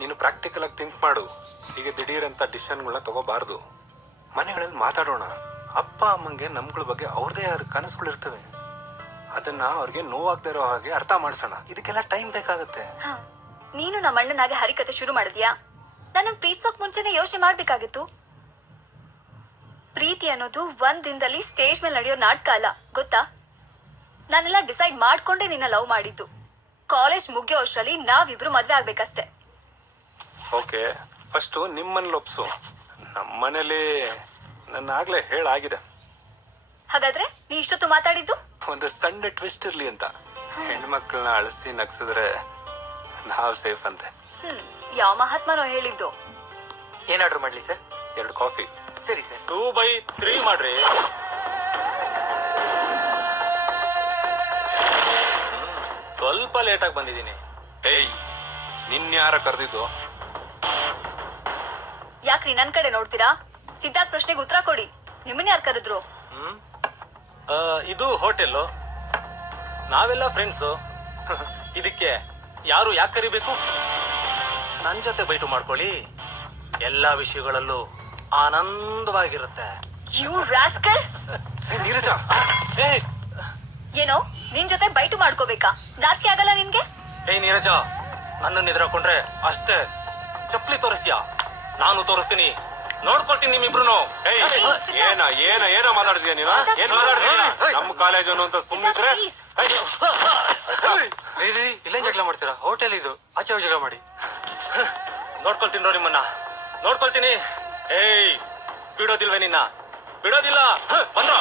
ನೀನು ಪ್ರಾಕ್ಟಿಕಲ್ ಆಗಿ ಥಿಂಕ್ ಮಾಡು. ಈಗ ದಿಢೀರಂತ ಡಿಸಿಷನ್ಗಳನ್ನ ತಗೋಬಾರ್ದು. ಮನೆಗಳಲ್ಲಿ ಮಾತಾಡೋಣ. ಅಪ್ಪ ಅಮ್ಮಂಗೆ ನಮ್ಗಳ ಬಗ್ಗೆ ಅವ್ರದೇ ಆದ ಕನಸುಗಳಿರ್ತವೆ. ಅದನ್ನ ಅವ್ರಿಗೆ ನೋವಾಗದೇ ಇರೋ ಹಾಗೆ ಅರ್ಥ ಮಾಡಿಸೋಣ. ಇದಕ್ಕೆಲ್ಲ ಟೈಮ್ ಬೇಕಾಗುತ್ತೆ. ನೀನು ನಮ್ಮ ಅಣ್ಣನಾಗೆ ಹರಿಕತೆ ಶುರು ಮಾಡಿದ್ಯಾ? ನನ್ನ ಪ್ರೀತಿಸೋಕ್ ಮುಂಚೆನೆ ಯೋಚನೆ ಮಾಡ್ಬೇಕಾಗಿತ್ತು. ಪ್ರೀತಿ ಅನ್ನೋದು ಒಂದ್ ದಿನದಲ್ಲಿ ಸ್ಟೇಜ್ ಮೇಲೆ ನಡೆಯೋ ನಾಟಕ ಅಲ್ಲ, ಗೊತ್ತಾ? ನಾನೆಲ್ಲ ಡಿಸೈಡ್ ಮಾಡ್ಕೊಂಡೆ ನಿನ್ನ ಲವ್ ಮಾಡಿದ್ದು. ಕಾಲೇಜ್ ಮುಗಿಯೋ ಅಷ್ಟರಲ್ಲಿ ನಾವಿಬ್ರು ಮದ್ವೆ ಆಗ್ಬೇಕಷ್ಟೇ. ಓಕೆ, ಫಸ್ಟ್ ನಿಮ್ಮನೇಲಿ ಒಪ್ಸು. ನಮ್ಮನೇಲಿ ನನ್ನ ಆಗ್ಲೇ ಹೇಳಾಗಿದೆ. ಹಾಗಾದ್ರೆ ನೀ ಇಷ್ಟೊತ್ತು ಮಾತಾಡಿದ್ದು ಒಂದು ಸಣ್ಣ ಟ್ವಿಸ್ಟ್ ಇರ್ಲಿ ಅಂತ. ಹೆಣ್ಮಕ್ಳನ್ನ ಅಳಿಸಿ ನಗ್ಸಿದ್ರೆ ನಾವು ಸೇಫ್ ಅಂತೆ. ಯಾವ ಮಹಾತ್ಮನೋ ಹೇಳಿದ್ದು. ಏನ್ ಆರ್ಡರ್ ಮಾಡ್ಲಿ ಸರ್? 2 ಕಾಫಿ. ಸರಿ ಸರ್. 2/3 ಮಾಡ್ರಿ. ಸ್ವಲ್ಪ ಲೇಟ್ ಆಗಿ ಬಂದಿದ್ದೀನಿ. ಏಯ್, ನಿನ್ಯಾರ ಕರೆದಿದ್ದು? ಯಾಕ್ರಿ ನನ್ ಕಡೆ ನೋಡ್ತೀರಾ? ಸಿದ್ಧಾರ್ಥ್ ಪ್ರಶ್ನೆಗೆ ಉತ್ತರ ಕೊಡಿ. ನಿಮ್ಮನ್ನ ಯಾರು ಕರೆದ್ರು? ಇದು ಹೋಟೆಲ್, ನಾವೆಲ್ಲ ಫ್ರೆಂಡ್ಸು. ಇದಕ್ಕೆ ಯಾರು ಯಾಕೆ ಕರಿಬೇಕು? ನನ್ ಜೊತೆ ಬೈಟು ಮಾಡ್ಕೊಳ್ಳಿ, ಎಲ್ಲಾ ವಿಷಯಗಳಲ್ಲೂ ಆನಂದವಾಗಿರುತ್ತೆ. You rascal! ನೀರಜ, ಏನೋ ನಿನ್ ಜೊತೆ ಬೈಟು ಮಾಡ್ಕೋಬೇಕಾ? ನಾಚಿಕೆ ಆಗಲ್ಲ ನಿನ್ಗೆ? ಏಯ್ ನೀರಜ, ನನ್ನನ್ನು ಎದುರಾಕೊಂಡ್ರೆ ಅಷ್ಟೇ ಚಪ್ಪಲಿ ತೋರಿಸ್ತೀಯಾ? ನಾನು ತೋರಿಸ್ತೀನಿ, ನೋಡ್ಕೊಳ್ತೀನಿ ನಿಮ್ಮಿಬ್ರು. ಏನ ಏನ ಏನ ಮಾತಾಡ್ತೀಯ ನೀನು? ಏನ್ ಮಾತಾಡ್ತೀಯ? ನಮ್ಮ ಕಾಲೇಜ್ ಅಂತ ಸುಮ್ಮನಿದ್ರೆ ಇಲ್ಲೇನ್ ಜಗಳ ಮಾಡ್ತೀರಾ? ಹೋಟೆಲ್ ಇದು, ಆಚೆ ಹೋಗಿ ಜಗಳ ಮಾಡಿ. ನೋಡ್ಕೊಳ್ತೀನಿ ನೋಡಿ ನಿಮ್ಮನ್ನ, ನೋಡ್ಕೊಳ್ತೀನಿ. ಏಯ್, ಬಿಡೋದಿಲ್ವೇ ನಿನ್ನ? ಬಿಡೋದಿಲ್ಲ. ಬಂದ್ರ